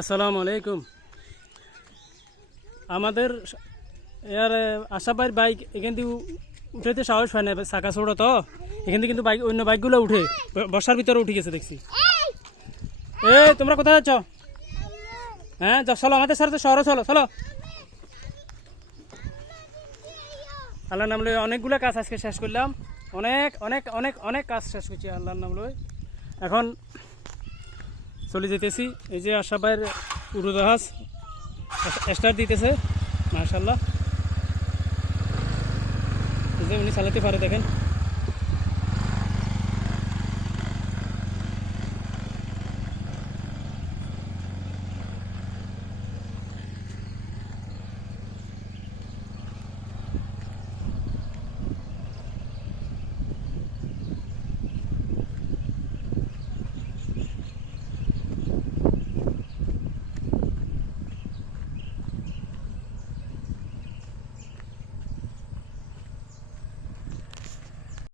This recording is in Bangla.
আসসালামু আলাইকুম। আমাদের এর আশাবাইর বাইক এখান থেকে উঠেতে সাহস হয় না, চাকা ছোট তো এখান থেকে, কিন্তু বাইক অন্য বাইকগুলো উঠে বর্ষার ভিতরে উঠে গেছে দেখছি। তোমরা কোথায় যাচ্ছ? হ্যাঁ চলো, আমাদের সাথে শহরে চলো চলো। আল্লাহর নাম লই অনেকগুলো কাজ আজকে শেষ করলাম, অনেক অনেক অনেক অনেক কাজ শেষ করছি আল্লাহর নাম লই। এখন চলে যেতেছি। এই যে আশাবাইর উড়োজাহাজ স্টার্ট দিতেছে, মাশাআল্লাহ। এই যে উনি চালাতে পারে, দেখেন।